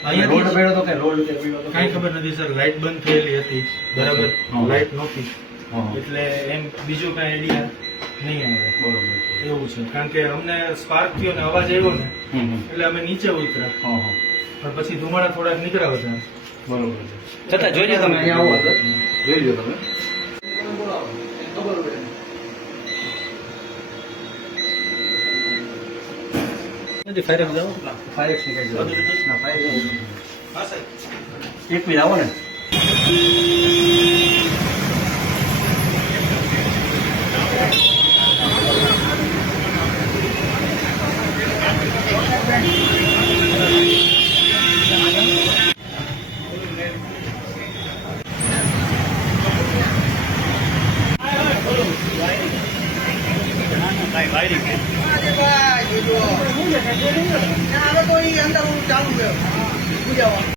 Road પડ્યો તો કે રોડ કે પડ્યો તો કાંઈ ખબર નથી સર, લાઇટ બંધ થયેલી હતી બરાબર, લાઇટ નહોતી એટલે એમ બીજો કાંઈ આઈડિયા નહીં આવે. બરોબર એવું છે, કારણ કે અમને સ્પાર્ક થયો ને અવાજ આવ્યો ને એટલે અમે નીચે ઉતર્યા, પણ પછી ધુમાડા થોડાક નીકળ્યા હતા. બરોબર છે. છતાં જોઈ લો તમે. અહીંયા આવો અંદર જોઈ લો તમે. નથી ફાયર જાઓ. ફાયર એક્શન ના ફાયર હા સાહેબ. એક મિનિટ આવો ને. અંદર ચાલુ